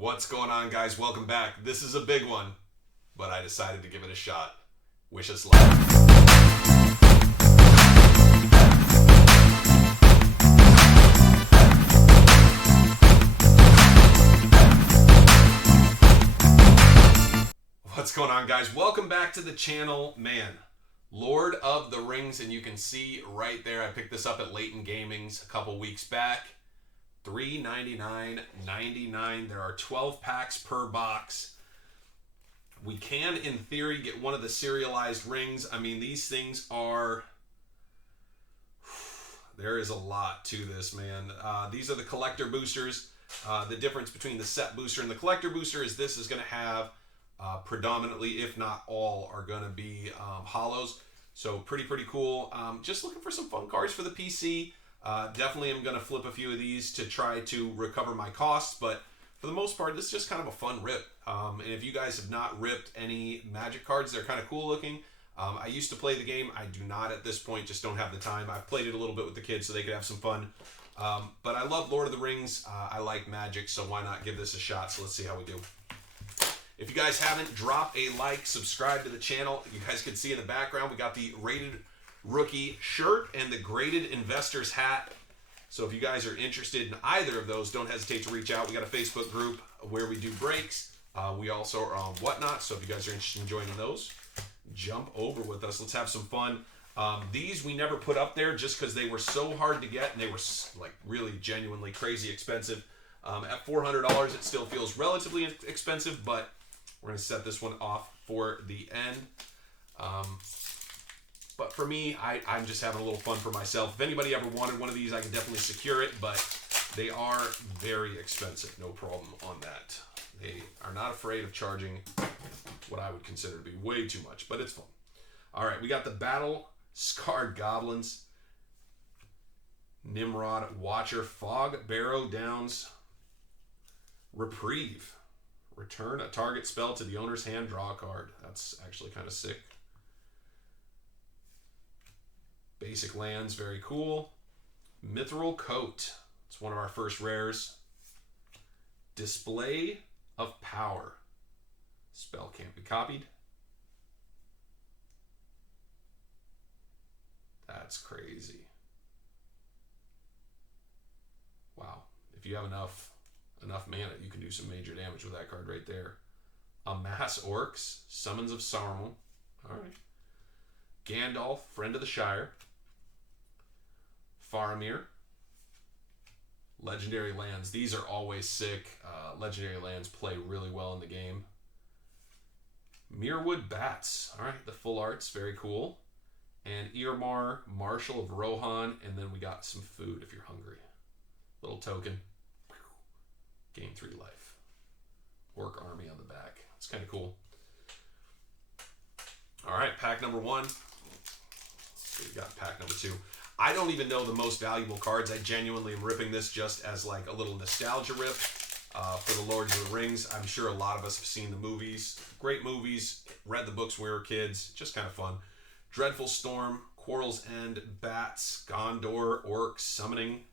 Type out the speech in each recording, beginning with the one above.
What's going on, guys? Welcome back. This is a big one, but I decided to give it a shot. Wish us luck. What's going on, guys? Welcome back to the channel. Man, Lord of the Rings, and you can see right there, I picked this up at Leighton Gaming's a couple weeks back. $3.99.99. There are 12 packs per box. We can, in theory, get one of the serialized rings. I mean, these things are... There is a lot to this, man. These are the collector boosters. The difference between the set booster and the collector booster is this is going to have predominantly, if not all, are going to be hollows. So pretty cool. Just looking for some fun cards for the PC. Definitely am going to flip a few of these to try to recover my costs, but for the most part, this is just kind of a fun rip. And if you guys have not ripped any Magic cards, they're kind of cool looking. I used to play the game. I do not at this point, just don't have the time. I've played it a little bit with the kids so they could have some fun. But I love Lord of the Rings. I like Magic, so why not give this a shot? So let's see how we do. If you guys haven't, drop a like, subscribe to the channel. You guys can see in the background, we got the Rated Rookie shirt and the Graded Investors hat. So if you guys are interested in either of those, don't hesitate to reach out. We got a Facebook group where we do breaks. We also are on Whatnot, so if you guys are interested in joining those, jump over with us. Let's have some fun. These we never put up there just because they were so hard to get and they were like really genuinely crazy expensive. At $400, it still feels relatively expensive, but we're going to set this one off for the end. But for me, I'm just having a little fun for myself. If anybody ever wanted one of these, I can definitely secure it, but they are very expensive. No problem on that. They are not afraid of charging what I would consider to be way too much, but it's fun. All right, we got the Battle Scarred Goblins, Nimrod Watcher, Fog Barrow Downs, Reprieve. Return a target spell to the owner's hand, draw a card. That's actually kind of sick. Basic lands, very cool. Mithril Coat. It's one of our first rares. Display of Power. Spell can't be copied. That's crazy. Wow. If you have enough mana, you can do some major damage with that card right there. Amass Orcs, Summons of Saruman. All right. Gandalf, Friend of the Shire. Faramir. Legendary lands. These are always sick. Legendary lands play really well in the game. Mirwood Bats. All right, the full art's very cool. And Earmar, Marshal of Rohan. And then we got some food if you're hungry. Little token. Gain 3 life. Orc army on the back. It's kind of cool. All right, pack number 1. So we got pack number 2. I don't even know the most valuable cards. I genuinely am ripping this just as like a little nostalgia rip for the Lord of the Rings. I'm sure a lot of us have seen the movies. Great movies. Read the books when we were kids. Just kind of fun. Dreadful Storm, Quarrel's End, Bats, Gondor, Orcs, Summoning.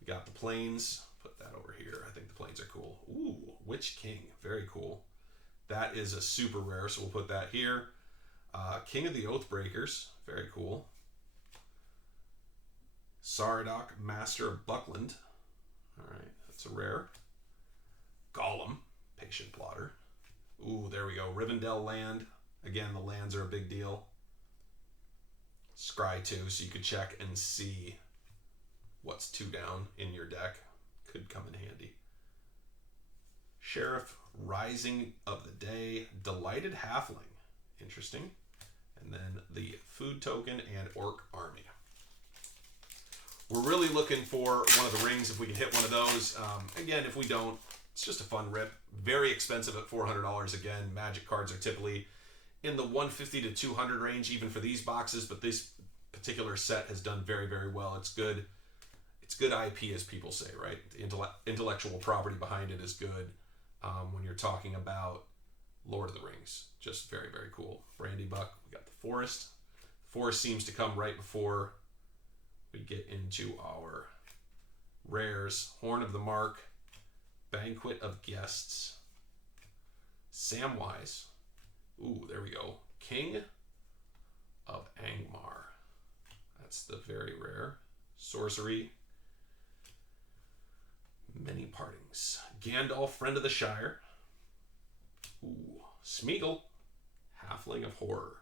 We got the Plains. Put that over here. I think the planes are cool. Ooh, Witch King. Very cool. That is a super rare, so we'll put that here. King of the Oathbreakers. Very cool. Saradoc, Master of Buckland. All right, that's a rare. Gollum, Patient Plotter. Ooh, there we go. Rivendell Land. Again, the lands are a big deal. Scry 2, so you could check and see what's 2 down in your deck. Could come in handy. Sheriff, Rising of the Day, Delighted Halfling. Interesting. And then the food token and Orc Army. We're really looking for one of the rings if we can hit one of those. Again, if we don't, it's just a fun rip. Very expensive at $400 again. Magic cards are typically in the $150 to $200 range even for these boxes, but this particular set has done very well. It's good. It's good IP, as people say, right? The intellectual property behind it is good when you're talking about Lord of the Rings. Just very cool. Brandy Buck, we got the Forest. Forest seems to come right before we get into our rares. Horn of the Mark, Banquet of Guests. Samwise. Ooh, there we go. King of Angmar. That's the very rare. Sorcery. Many Partings. Gandalf, Friend of the Shire. Ooh, Smeagol, Halfling of Horror.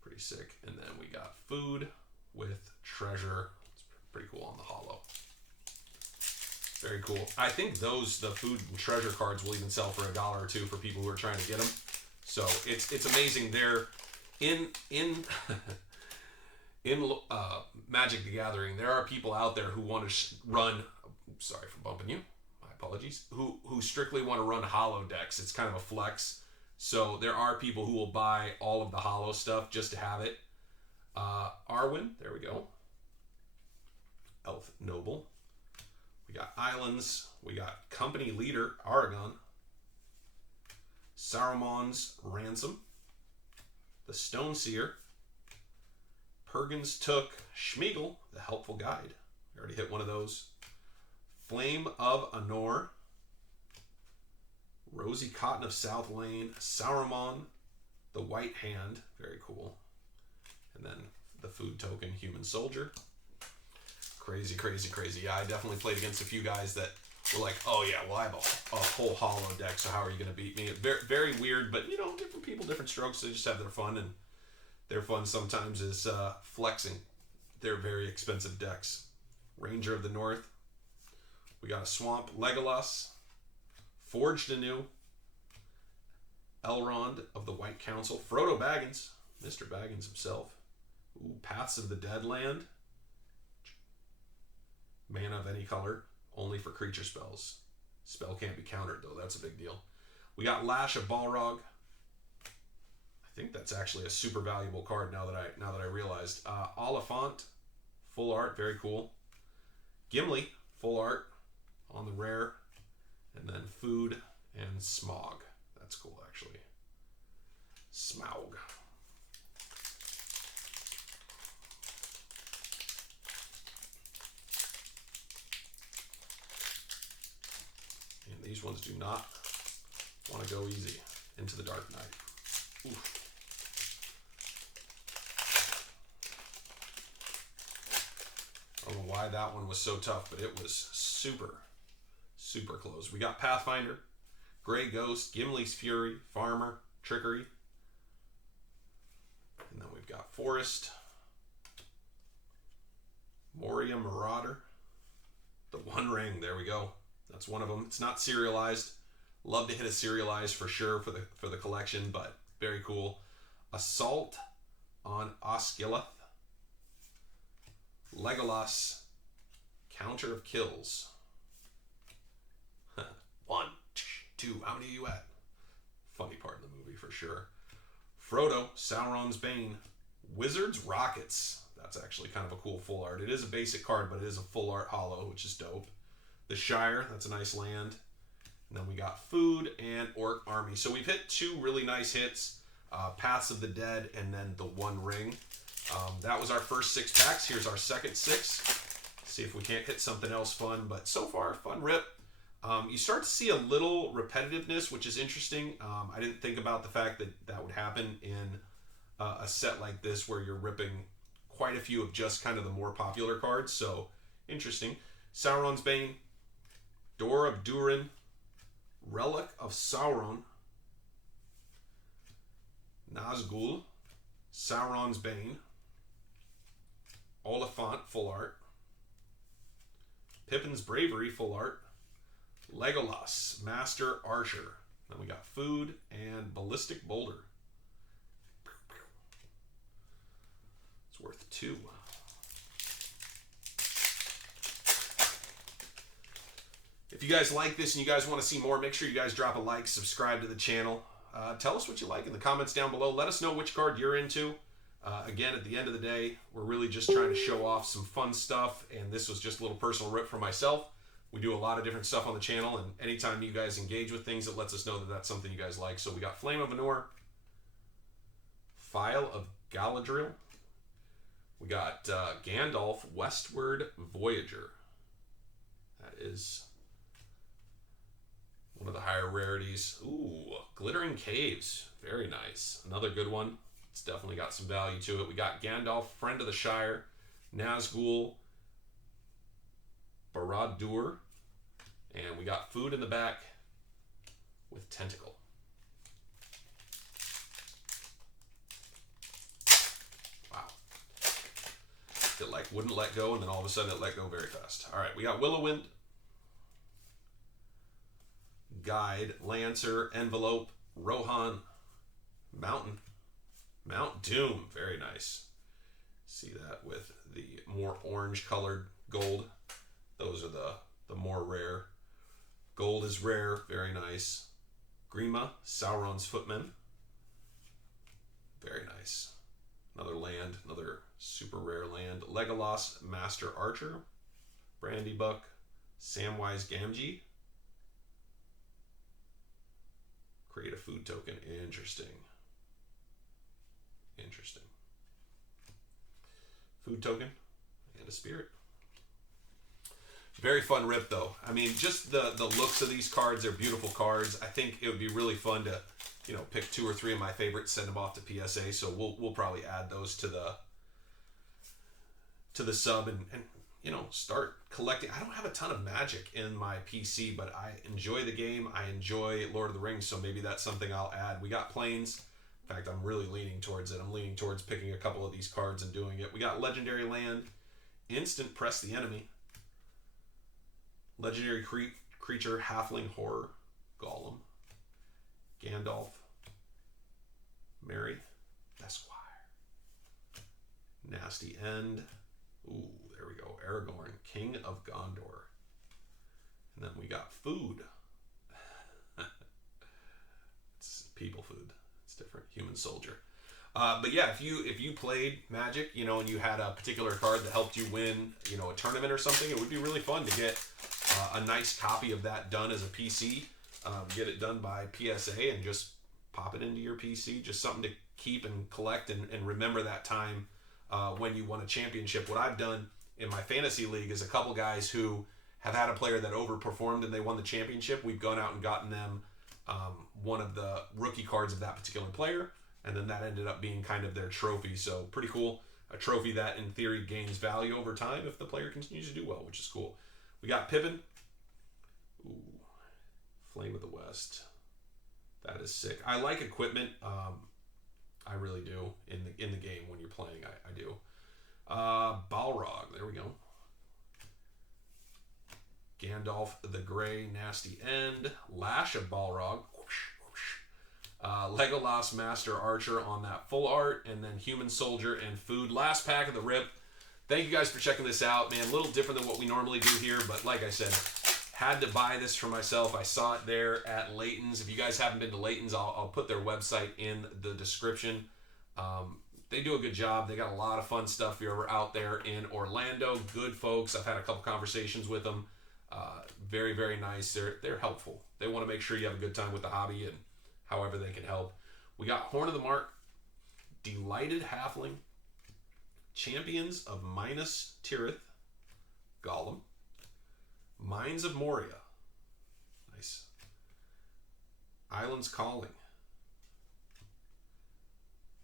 Pretty sick. And then we got Food with Treasure. It's pretty cool on the holo. Very cool. I think the Food and Treasure cards will even sell for $1 or $2 for people who are trying to get them. So it's amazing. They're in Magic the Gathering. There are people out there who want to run. Sorry for bumping you. My apologies. Who strictly want to run holo decks. It's kind of a flex. So there are people who will buy all of the holo stuff just to have it. Arwen, there we go. Elf Noble. We got Islands. We got Company Leader, Aragon. Saruman's Ransom. The Stone Seer. Pergins took Smeagol, the Helpful Guide. We already hit one of those. Flame of Anor. Rosy Cotton of South Lane. Saruman, the White Hand. Very cool. And then the food token, Human Soldier. Crazy, crazy, crazy. Yeah, I definitely played against a few guys that were like, oh yeah, well I have a whole holo deck, so how are you going to beat me? Very, very weird, but you know, different people, different strokes. They just have their fun, and their fun sometimes is flexing their very expensive decks. Ranger of the North. We got a Swamp. Legolas. Forged anew. Elrond of the White Council. Frodo Baggins. Mr. Baggins himself. Ooh, Paths of the Deadland. Mana of any color. Only for creature spells. Spell can't be countered, though. That's a big deal. We got Lash of Balrog. I think that's actually a super valuable card now that I realized. Oliphant, full art, very cool. Gimli, full art on the rare. And then Food and Smog. That's cool, actually. Smaug. And these ones do not want to go easy. Into the Dark Knight. Oof. I don't know why that one was so tough, but it was super, super close. We got Pathfinder, Grey Ghost, Gimli's Fury, Farmer, Trickery. And then we've got Forest, Moria Marauder, the One Ring. There we go. That's one of them. It's not serialized. Love to hit a serialized for sure for the collection, but very cool. Assault on Osgiliath. Legolas, Counter of Kills. 1, 2, how many are you at? Funny part in the movie for sure. Frodo, Sauron's Bane. Wizards Rockets. That's actually kind of a cool full art. It is a basic card, but it is a full art holo, which is dope. The Shire, that's a nice land. And then we got Food and Orc Army. So we've hit 2 really nice hits. Paths of the Dead and then the One Ring. That was our first 6 packs. Here's our second 6. See if we can't hit something else fun. But so far, fun rip. You start to see a little repetitiveness, which is interesting. I didn't think about the fact that that would happen in a set like this where you're ripping quite a few of just kind of the more popular cards. So, interesting. Sauron's Bane. Door of Durin. Relic of Sauron. Nazgul. Sauron's Bane. Oliphant, full art. Pippin's Bravery, full art. Legolas, Master Archer. Then we got Food and Ballistic Boulder. It's worth 2. If you guys like this and you guys want to see more, make sure you guys drop a like, subscribe to the channel. Tell us what you like in the comments down below. Let us know which card you're into. Again, at the end of the day, we're really just trying to show off some fun stuff, and this was just a little personal rip for myself. We do a lot of different stuff on the channel, and anytime you guys engage with things, it lets us know that that's something you guys like. So we got Flame of Anor, Phial of Galadriel. We got Gandalf Westward Voyager. That is one of the higher rarities. Ooh, Glittering Caves. Very nice. Another good one. It's definitely got some value to it. We got Gandalf, Friend of the Shire, Nazgul, Barad-dûr, and we got Food in the back with Tentacle. Wow. It like wouldn't let go, and then all of a sudden it let go very fast. All right, we got Willowind, Guide, Lancer, Envelope, Rohan, Mountain, Mount Doom. Very nice. See that with the more orange colored gold. Those are the more rare. Gold is rare. Very nice. Grima, Sauron's Footmen. Very nice. Another land, another super rare land. Legolas, Master Archer. Brandybuck, Samwise Gamgee. Create a food token. Interesting. Interesting. Food token and a spirit. Very fun rip though. I mean, just the looks of these cards, they're beautiful cards. I think it would be really fun to, you know, pick 2 or 3 of my favorites, send them off to PSA. So we'll probably add those to the sub and you know, start collecting. I don't have a ton of Magic in my PC, but I enjoy the game. I enjoy Lord of the Rings, so maybe that's something I'll add. We got Plains. In fact, I'm really leaning towards it. I'm leaning towards picking a couple of these cards and doing it. We got Legendary Land, Instant Press the Enemy, Legendary Creature, Halfling Horror, Gollum, Gandalf, Merry, Esquire, Nasty End, ooh, there we go, Aragorn, King of Gondor, and then we got Food. It's people food. It's different. Human Soldier. But yeah, if you played Magic, you know, and you had a particular card that helped you win, you know, a tournament or something, it would be really fun to get a nice copy of that done as a PC. Get it done by PSA and just pop it into your PC. Just something to keep and collect and remember that time when you won a championship. What I've done in my fantasy league is a couple guys who have had a player that overperformed and they won the championship. We've gone out and gotten them one of the rookie cards of that particular player, and then that ended up being kind of their trophy. So pretty cool. A trophy that in theory gains value over time if the player continues to do well, which is cool. We got Pippin. Ooh, Flame of the West. That is sick. I like equipment. I really do in the game when you're playing. I do. Balrog. There we go. Gandalf the Grey, Nasty End. Lash of Balrog. Legolas, Master Archer on that full art, and then Human Soldier and Food. Last pack of the rip. Thank you guys for checking this out, man. A little different than what we normally do here, but like I said, had to buy this for myself. I saw it there at Layton's. If you guys haven't been to Layton's, I'll put their website in the description. They do a good job. They got a lot of fun stuff if you're ever out there in Orlando. Good folks. I've had a couple conversations with them. Very, very nice. They're helpful. They want to make sure you have a good time with the hobby and however they can help. We got Horn of the Mark, Delighted Halfling, Champions of Minas Tirith, Gollum, Mines of Moria, nice, Islands Calling,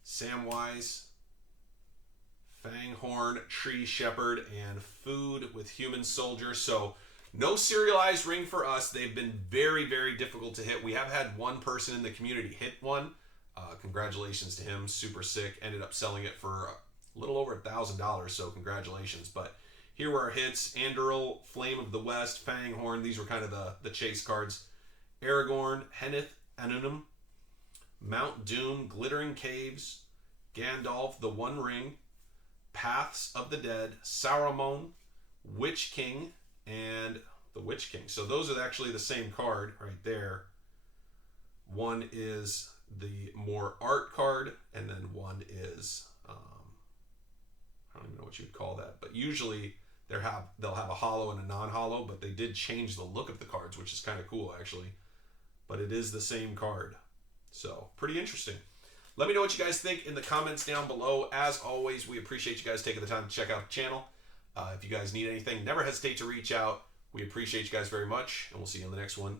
Samwise, Fanghorn, Tree Shepherd, and Food with Human Soldier. So no serialized ring for us. They've been very, very difficult to hit. We have had one person in the community hit one. Congratulations to him. Super sick. Ended up selling it for a little over $1,000, so congratulations. But here were our hits. Anduril, Flame of the West, Fanghorn. These were kind of the chase cards. Aragorn, Henneth Anunum, Mount Doom, Glittering Caves, Gandalf, The One Ring, Paths of the Dead, Saruman, Witch King, and the Witch King. So those are actually the same card right there. One is the more art card, and then one is I don't even know what you'd call that, but usually they'll have a hollow and a non-hollow, but they did change the look of the cards, which is kind of cool actually. But it is the same card, so pretty interesting. Let me know what you guys think in the comments down below. As always, we appreciate you guys taking the time to check out the channel. If you guys need anything, never hesitate to reach out. We appreciate you guys very much, and we'll see you in the next one.